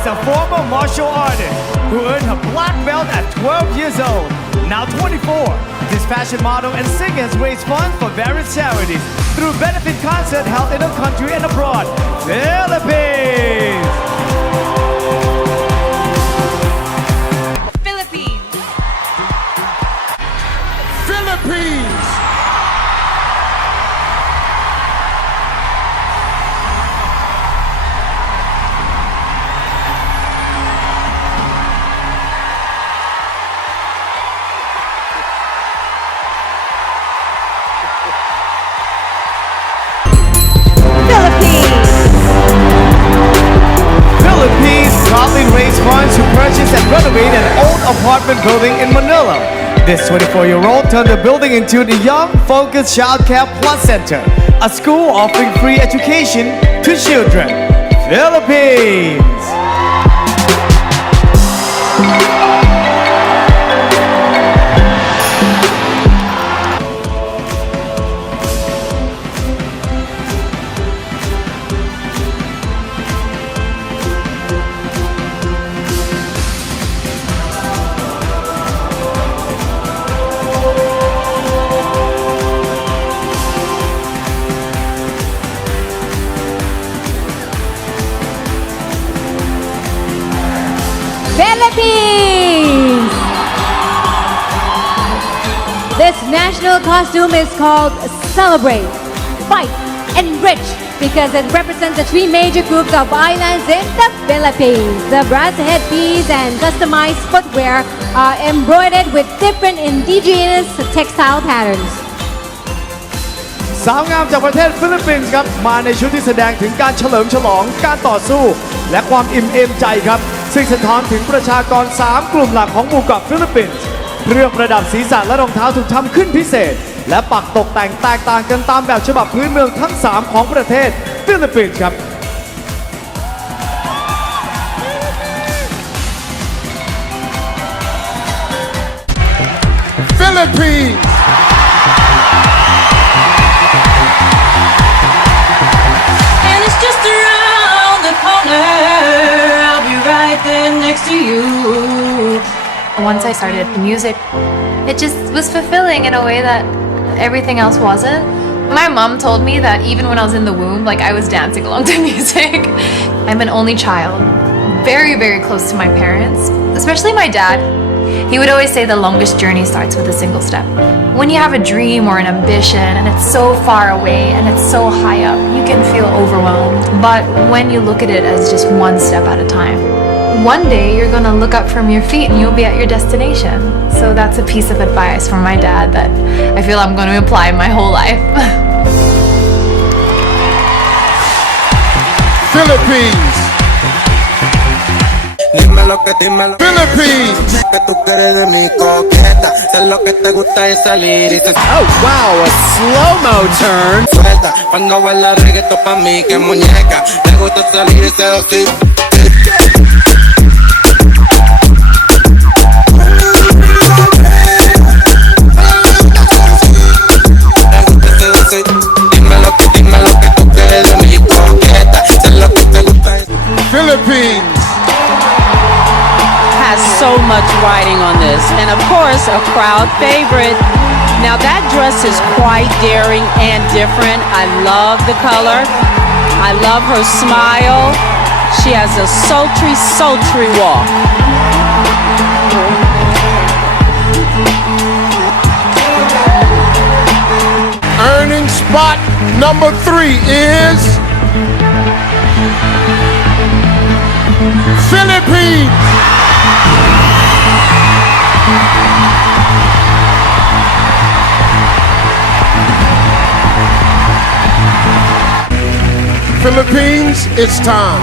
is a former martial artist who earned her black belt at 12 years old. Now 24, this fashion model and singer has raised funds for various charities through benefit concerts held in the country and abroad. Philippines! Philippines! Philippines proudly raised funds to purchase and renovate an old apartment building in Manila. This 24-year-old turned the building into the Young Focus Child Care Plus Center, a school offering free education to children. Philippines! Philippines! This national costume is called Celebrate, Fight, Enrich because it represents the three major groups of islands in the Philippines. The brass headpiece and customized footwear are embroidered with different indigenous textile patterns. สาวงามจากประเทศฟิลิปปินส์ครับมาในชุดที่แสดงถึงการเฉลิมฉลองการต่อสู้และความอิ่มเอมใจครับซึ่งสะท้อนถึงประชากร3กลุ่มหลักของหมู่เกาะฟิลิปปินส์เครื่องประดับศีรษะและรองเท้าถูกทำขึ้นพิเศษและปักตกแต่งแตกต่างกันตามแบบฉบับพื้นเมืองทั้ง3ของประเทศฟิลิปปินส์ครับ Philippines! Next to you. Once I started music, it just was fulfilling in a way that everything else wasn't. My mom told me that even when I was in the womb, like I was dancing along to music. I'm an only child, very, very close to my parents, especially my dad. He would always say the longest journey starts with a single step. When you have a dream or an ambition and it's so far away and it's so high up, you can feel overwhelmed. But when you look at it as just one step at a time, one day you're gonna look up from your feet and you'll be at your destination. So that's a piece of advice from my dad that I feel I'm gonna apply my whole life. Philippines! Philippines! Oh wow, a slow-mo turn. Philippines has so much riding on this, and of course a crowd favorite. Now that dress is quite daring and different. I love the color. I love her smile. She has a sultry, sultry walk. Earning spot number 3 is Philippines. Philippines, it's time.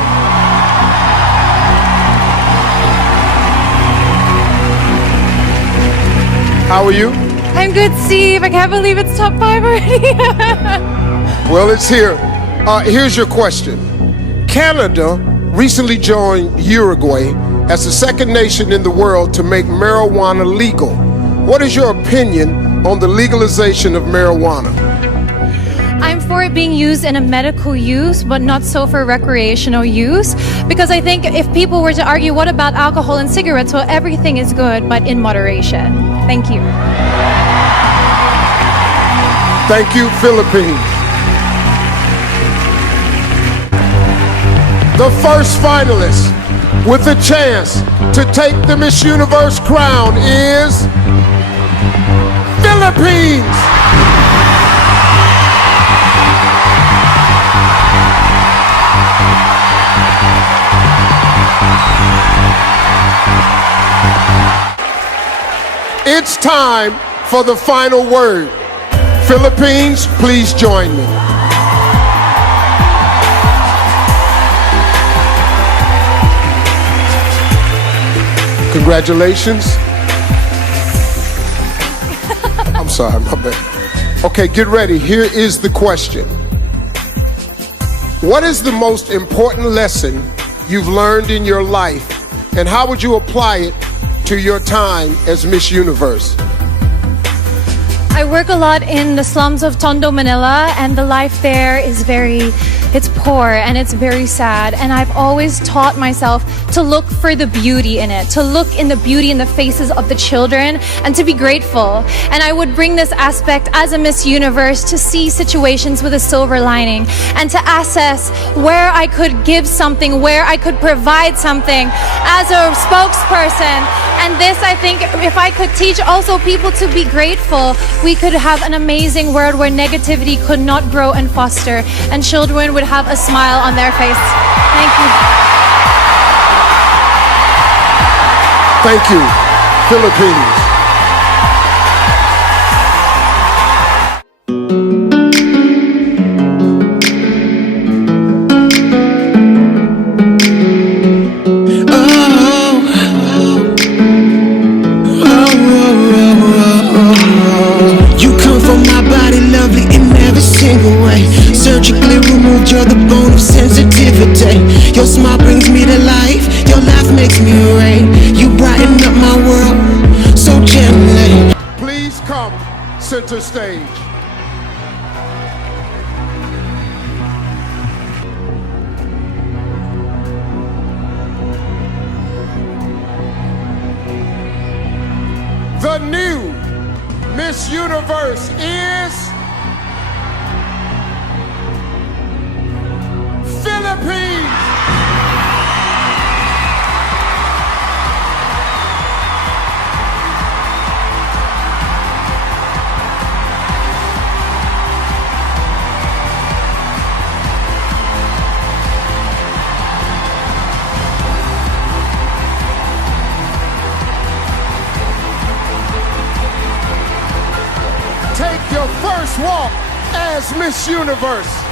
How are you? I'm good, Steve. I can't believe it's top 5 already. Well, it's here. Here's your question. Canada recently joined Uruguay as the second nation in the world to make marijuana legal. What is your opinion on the legalization of marijuana? I'm for it being used in a medical use, but not so for recreational use. Because I think if people were to argue, what about alcohol and cigarettes? Well, everything is good, but in moderation. Thank you. Thank you, Philippines. The first finalist with a chance to take the Miss Universe crown is Philippines. It's time for the final word. Philippines, please join me. Congratulations. I'm sorry, my bad. Okay, get ready. Here is the question. What is the most important lesson you've learned in your life, and how would you apply it to your time as Miss Universe? I work a lot in the slums of Tondo, Manila, and the life there is it's poor and it's very sad. And I've always taught myself to look for the beauty in it, to look in the beauty in the faces of the children, and to be grateful. And I would bring this aspect as a Miss Universe to see situations with a silver lining and to assess where I could give something, where I could provide something as a spokesperson. And this, I think, if I could teach also people to be grateful, we could have an amazing world where negativity could not grow and foster, and children would have a smile on their face. Thank you. Thank you, Philippines. Surgically removed, you're the bone of sensitivity. Your smile brings me to life, your laugh makes me rain. You brighten up my world so gently. Please come center stage. The new Miss Universe is Philippines. Take your first walk as Miss Universe.